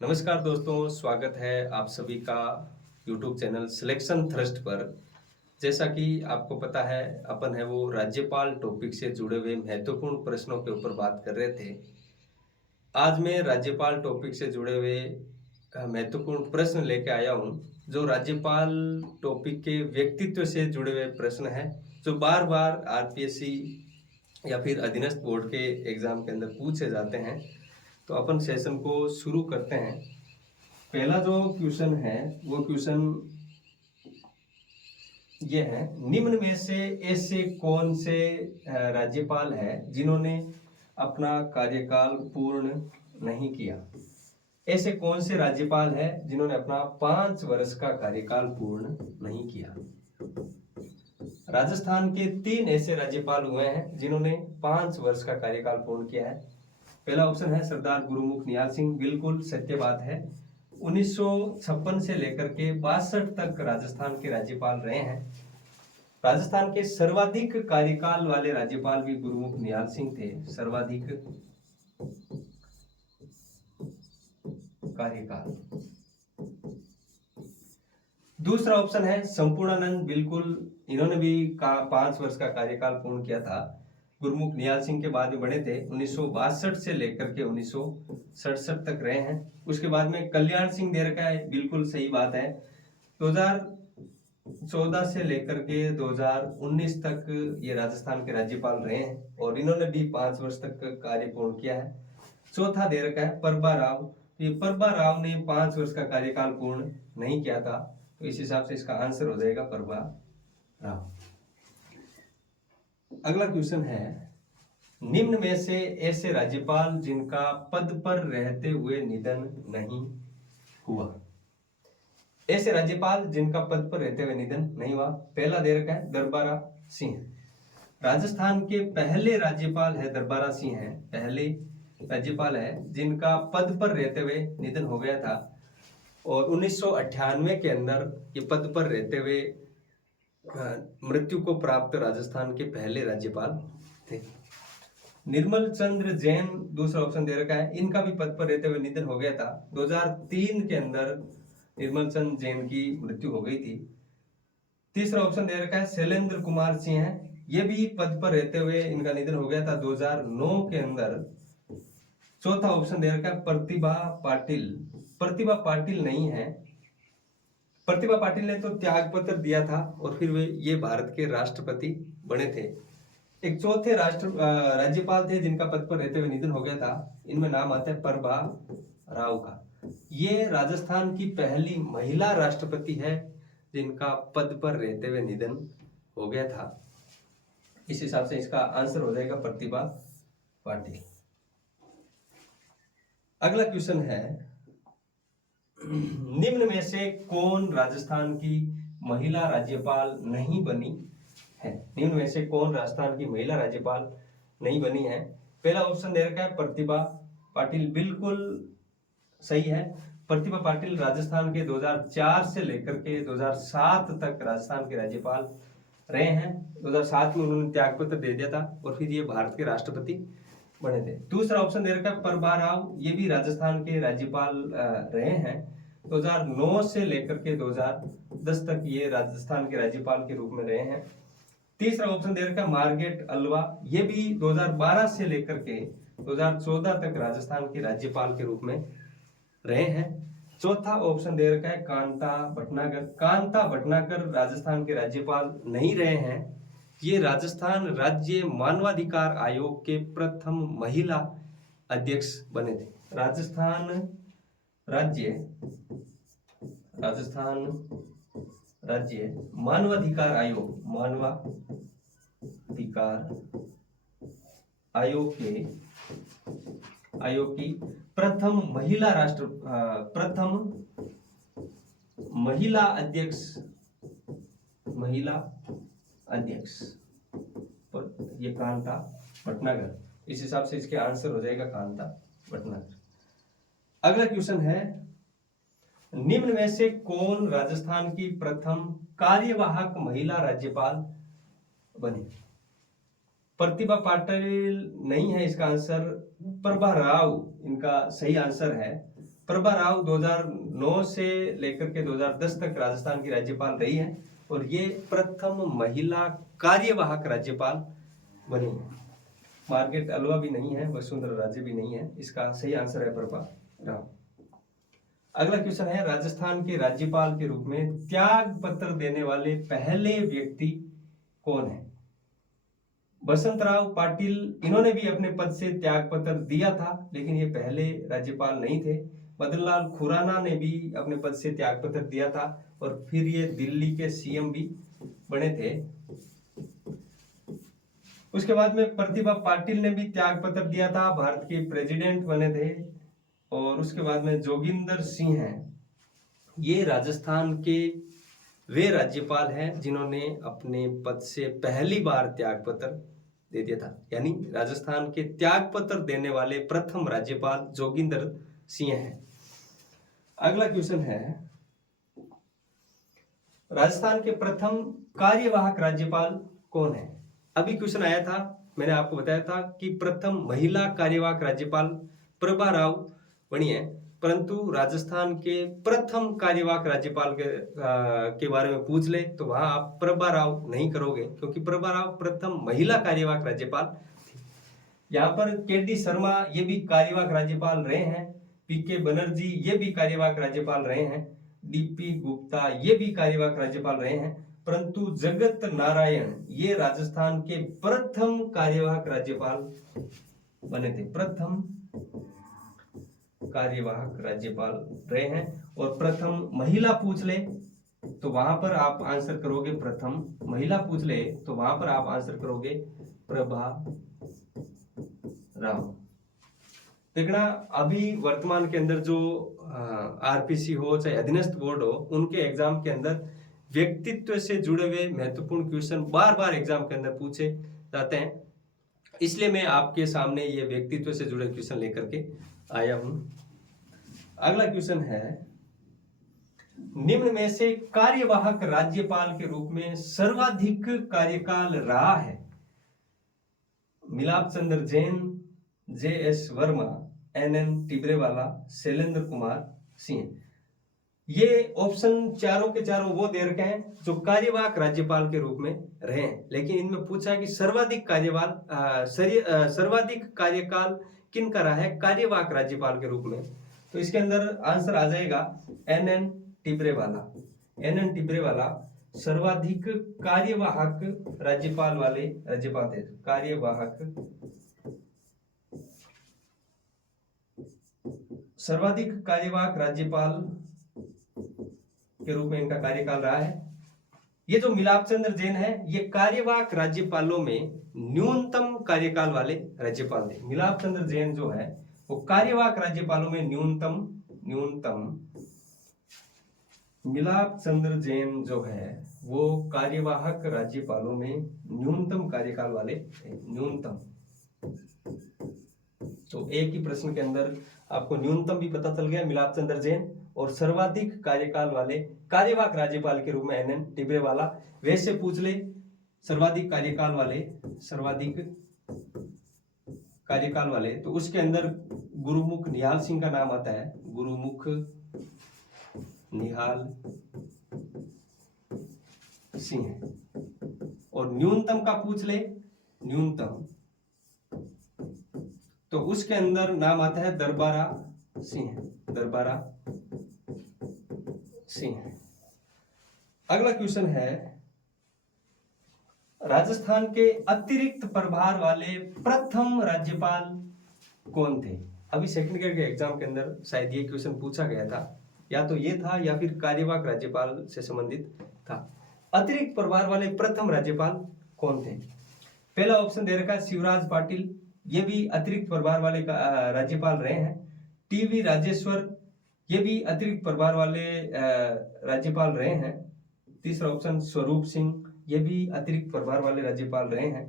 नमस्कार दोस्तों, स्वागत है आप सभी का YouTube चैनल सिलेक्शन थ्रस्ट पर। जैसा कि आपको पता है, अपन है वो राज्यपाल टॉपिक से जुड़े हुए महत्वपूर्ण प्रश्नों के ऊपर बात कर रहे थे। आज मैं राज्यपाल टॉपिक से जुड़े हुए महत्वपूर्ण प्रश्न लेके आया हूँ, जो राज्यपाल टॉपिक के व्यक्तित्व से जुड़े हुए प्रश्न हैं, जो बार बार आरपीएससी या फिर अधीनस्थ बोर्ड के एग्जाम के अंदर पूछे जाते हैं। तो अपन सेशन को शुरू करते हैं। पहला जो क्वेश्चन है वो क्वेश्चन ये है, निम्न में से ऐसे कौन से राज्यपाल है जिन्होंने अपना कार्यकाल पूर्ण नहीं किया। ऐसे कौन से राज्यपाल है जिन्होंने अपना 5 वर्ष का कार्यकाल पूर्ण नहीं किया। राजस्थान के 3 ऐसे राज्यपाल हुए हैं जिन्होंने 5 वर्ष का कार्यकाल पूर्ण किया है। पहला ऑप्शन है सरदार गुरुमुख निहाल सिंह, बिल्कुल सत्य बात है। 1956 से लेकर के 62 तक राजस्थान के राज्यपाल रहे हैं। राजस्थान के सर्वाधिक कार्यकाल वाले राज्यपाल भी गुरुमुख निहाल सिंह थे, सर्वाधिक कार्यकाल। दूसरा ऑप्शन है संपूर्णानंद, बिल्कुल इन्होंने भी 5 वर्ष का कार्यकाल पूर्ण किया था। गुरुमुख निहाल सिंह के बाद में बने थे, 1962 से लेकर के 1967 तक रहे हैं। उसके बाद में कल्याण सिंह दे रखा है, बिल्कुल सही बात है। 2014 से लेकर के 2019 तक ये राजस्थान के राज्यपाल रहे हैं और इन्होंने भी 5 वर्ष तक कार्य पूर्ण किया है। चौथा दे रखा है परबा राव, ये परबा राव ने 5 वर्ष का कार्यकाल पूर्ण नहीं किया था, तो इस हिसाब से इसका आंसर हो जाएगा परबा राव। अगला क्वेश्चन है, निम्न में से ऐसे राज्यपाल जिनका पद पर रहते हुए निधन नहीं हुआ। ऐसे राज्यपाल जिनका पद पर रहते हुए निधन नहीं हुआ। पहला दे रखा है दरबारा सिंह, राजस्थान के पहले राज्यपाल है दरबारा सिंह है, पहले राज्यपाल है जिनका पद पर रहते हुए निधन हो गया था और 1998 के अंदर ये पद पर रहते हुए मृत्यु को प्राप्त राजस्थान के पहले राज्यपाल थे। निर्मल चंद्र जैन दूसरा ऑप्शन दे रखा है, इनका भी पद पर रहते हुए निधन हो गया था। 2003 के अंदर निर्मल चंद्र जैन की मृत्यु हो गई थी। तीसरा ऑप्शन दे रखा है शैलेंद्र कुमार सिंह है, ये भी पद पर रहते हुए इनका निधन हो गया था 2009 के अंदर। चौथा ऑप्शन दे रखा है प्रतिभा पाटिल, प्रतिभा पाटिल नहीं है। प्रतिभा पाटिल ने तो त्याग पत्र दिया था और फिर वे ये भारत के राष्ट्रपति बने थे। एक चौथे राज्यपाल थे जिनका पद पर रहते हुए निधन हो गया था, इनमें नाम आता है परभा राव का। ये राजस्थान की पहली महिला राष्ट्रपति है जिनका पद पर रहते हुए निधन हो गया था। इस हिसाब से इसका आंसर हो जाएगा प्रतिभा पाटिल। अगला क्वेश्चन है, निम्न में से कौन राजस्थान की महिला राज्यपाल नहीं बनी है। निम्न में से कौन राजस्थान की महिला राज्यपाल नहीं बनी है। पहला ऑप्शन दे रखा है प्रतिभा पाटिल, बिल्कुल सही है। प्रतिभा पाटिल राजस्थान के 2004 से लेकर के 2007 तक राजस्थान के राज्यपाल रहे हैं। 2007 में उन्होंने त्याग पत्र दे दिया था और फिर ये भारत के राष्ट्रपति बने थे। दूसरा ऑप्शन दे रखा है परबा राव, ये भी राजस्थान के राज्यपाल रहे हैं। 2009 से लेकर के 2010 तक ये राजस्थान के राज्यपाल के रूप में रहे हैं। तीसरा ऑप्शन दे रखा है मार्गरेट अल्वा, ये भी 2012 से लेकर के 2014 तक राजस्थान के राज्यपाल के रूप में रहे हैं। चौथा ऑप्शन दे रखा है कांता भटनागर, कांता भटनागर राजस्थान के राज्यपाल नहीं रहे हैं। ये राजस्थान राज्य मानवाधिकार आयोग के प्रथम महिला अध्यक्ष बने थे। राजस्थान राज्य मानवाधिकार आयोग की प्रथम महिला अध्यक्ष पर ये कांता भटनागर, इस हिसाब से इसके आंसर हो जाएगा कांता भटनागर। अगला क्वेश्चन है, निम्न में से कौन राजस्थान की प्रथम कार्यवाहक महिला राज्यपाल बनी। प्रतिभा पाटिल नहीं है इसका आंसर, प्रभा राव इनका सही आंसर है। प्रभा राव 2009 से लेकर के 2010 तक राजस्थान की राज्यपाल रही है और ये प्रथम महिला कार्यवाहक राज्यपाल बनी है। मार्गारेट अल्वा भी नहीं है, वसुंधरा राजे भी नहीं है। इसका सही आंसर है प्रभा राव। अगला क्वेश्चन है, राजस्थान के राज्यपाल के रूप में त्याग पत्र देने वाले पहले व्यक्ति कौन है? बसंतराव पाटिल, इन्होंने भी अपने पद से त्याग पत्र दिया था, लेकिन ये पहले राज्यपाल नहीं थे। मदन लाल खुराना ने भी अपने पद से त्याग पत्र दिया था और फिर ये दिल्ली के सीएम भी बने थे। उसके बाद में प्रतिभा पाटिल ने भी त्याग पत्र दिया था, भारत के प्रेसिडेंट बने थे। और उसके बाद में जोगिंदर सिंह हैं, ये राजस्थान के वे राज्यपाल हैं जिन्होंने अपने पद से पहली बार त्याग पत्र दे दिया था, यानी राजस्थान के त्याग पत्र देने वाले प्रथम राज्यपाल जोगिंदर सिंह हैं। अगला क्वेश्चन है, राजस्थान के प्रथम कार्यवाहक राज्यपाल कौन है? अभी क्वेश्चन आया था, मैंने आपको बताया था कि प्रथम महिला कार्यवाहक राज्यपाल प्रभा राव बनी है, परंतु राजस्थान के प्रथम कार्यवाहक राज्यपाल के बारे में पूछ ले तो वहां आप प्रभा राव नहीं करोगे, क्योंकि प्रभा राव प्रथम महिला कार्यवाहक राज्यपाल थी। यहाँ पर केडी शर्मा ये भी कार्यवाहक राज्यपाल रहे हैं, पीके बनर्जी ये भी कार्यवाहक राज्यपाल रहे हैं, डीपी गुप्ता ये भी कार्यवाहक राज्यपाल रहे हैं, परंतु जगत नारायण ये राजस्थान के प्रथम कार्यवाहक राज्यपाल बने थे, प्रथम कार्यवाहक राज्यपाल रहे हैं। और प्रथम महिला पूछ ले तो वहां पर आप आंसर करोगे प्रथम महिला पूछ ले तो वहां पर आप आंसर करोगे प्रभा राव। देखना, अभी वर्तमान के अंदर जो आरपीसी हो चाहे अधीनस्थ बोर्ड हो, उनके एग्जाम के अंदर व्यक्तित्व से जुड़े हुए महत्वपूर्ण क्वेश्चन बार बार एग्जाम के अंदर पूछे जाते हैं, इसलिए मैं आपके सामने ये व्यक्तित्व से जुड़े क्वेश्चन लेकर के आया हूं। अगला क्वेश्चन है, निम्न में से कार्यवाहक राज्यपाल के रूप में सर्वाधिक कार्यकाल रहा है? मिलाप चंद्र जैन, जे.एस. वर्मा, एन.एन. टिब्रेवाला, शैलेंद्र कुमार सिंह। ये ऑप्शन चारों के चारों वो दे रखे हैं जो कार्यवाहक राज्यपाल के रूप में रहे हैं, लेकिन इनमें पूछा है कि सर्वाधिक कार्यकाल किन का रहा है कार्यवाहक राज्यपाल के रूप में, तो इसके अंदर आंसर आ जाएगा एन.एन. टिब्रेवाला। एन.एन. टिब्रेवाला सर्वाधिक कार्यवाहक राज्यपाल वाले राज्यपाल थे। सर्वाधिक कार्यवाहक राज्यपाल के रूप में इनका कार्यकाल रहा है। ये जो मिलाप चंद्र जैन है, ये कार्यवाहक राज्यपालों में न्यूनतम कार्यकाल वाले राज्यपाल थे। मिलाप चंद्र जैन जो है वो कार्यवाहक राज्यपालों में न्यूनतम मिलाप चंद्र जैन जो है वो कार्यवाहक राज्यपालों में न्यूनतम कार्यकाल वाले थे, न्यूनतम। तो एक ही प्रश्न के अंदर आपको न्यूनतम भी पता चल गया मिलाप चंद्र जैन, और सर्वाधिक कार्यकाल वाले कार्यवाहक राज्यपाल के रूप में एन.एन. टिब्रेवाला। वैसे पूछ ले सर्वाधिक कार्यकाल वाले तो उसके अंदर गुरुमुख निहाल सिंह का नाम आता है, गुरुमुख निहाल सिंह। और न्यूनतम का पूछ ले, न्यूनतम, तो उसके अंदर नाम आता है दरबारा सिंह। अगला क्वेश्चन है, राजस्थान के अतिरिक्त प्रभार वाले प्रथम राज्यपाल कौन थे? अभी सेकंड ईयर के एग्जाम के अंदर शायद ये क्वेश्चन पूछा गया था, या तो ये था या फिर कार्यवाहक राज्यपाल से संबंधित था। अतिरिक्त प्रभार वाले प्रथम राज्यपाल कौन थे? पहला ऑप्शन दे रखा है शिवराज पाटिल, ये भी अतिरिक्त प्रभार वाले राज्यपाल रहे हैं। टी.वी. राजेश्वर, ये भी अतिरिक्त प्रभार वाले राज्यपाल रहे हैं। तीसरा ऑप्शन स्वरूप सिंह, ये भी अतिरिक्त प्रभार वाले राज्यपाल रहे हैं।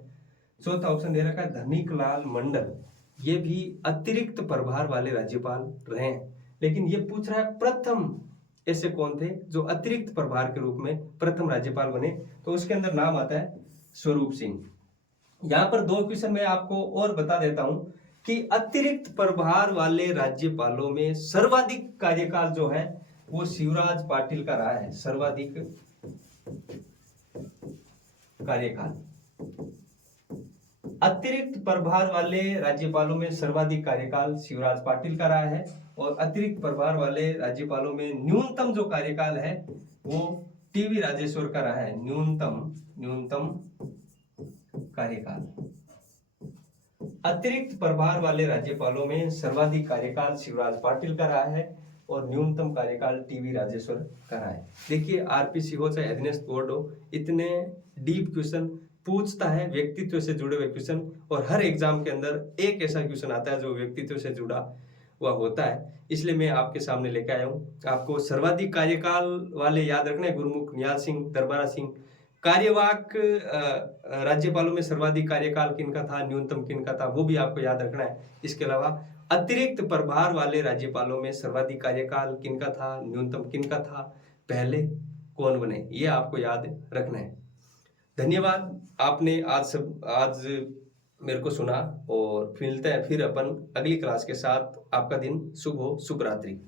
चौथा ऑप्शन दे रखा है धनिक लाल मंडल, ये भी अतिरिक्त प्रभार वाले राज्यपाल रहे हैं। लेकिन ये पूछ रहा है प्रथम ऐसे कौन थे जो अतिरिक्त प्रभार के रूप में प्रथम राज्यपाल बने, तो उसके अंदर नाम आता है स्वरूप सिंह। यहाँ पर दो क्वेश्चन मैं आपको और बता देता हूं कि अतिरिक्त प्रभार वाले राज्यपालों में सर्वाधिक कार्यकाल जो है वो शिवराज पाटिल का रहा है। सर्वाधिक कार्यकाल, अतिरिक्त प्रभार वाले राज्यपालों में सर्वाधिक कार्यकाल शिवराज पाटिल का रहा है, और अतिरिक्त प्रभार वाले राज्यपालों में न्यूनतम जो कार्यकाल है वो टीवी राजेश्वर का रहा है। न्यूनतम कार्यकाल, अतिरिक्त प्रभार वाले राज्यपालों में सर्वाधिक कार्यकाल शिवराज पाटिल का रहा है और न्यूनतम कार्यकाल टीवी राजेश्वर का रहा है। देखिए आरपीसी हो चाहे अधीनस्थ बोर्ड हो, इतने डीप क्वेश्चन पूछता है, व्यक्तित्व से जुड़े हुए क्वेश्चन, और हर एग्जाम के अंदर एक ऐसा क्वेश्चन आता है जो व्यक्तित्व से जुड़ा हुआ होता है। इसलिए मैं आपके सामने लेकर आया हूँ। आपको सर्वाधिक कार्यकाल वाले याद रखना है, गुरमुख, निहाल सिंह, दरबारा सिंह। कार्यवाहक राज्यपालों में सर्वाधिक कार्यकाल किनका था, न्यूनतम किनका था, वो भी आपको याद रखना है। इसके अलावा अतिरिक्त प्रभार वाले राज्यपालों में सर्वाधिक कार्यकाल किनका था, न्यूनतम किनका था, पहले कौन बने, ये आपको याद रखना है। धन्यवाद, आपने आज मेरे को सुना, और मिलते हैं फिर अपन अगली क्लास के साथ। आपका दिन शुभ हो, शुभ रात्रि।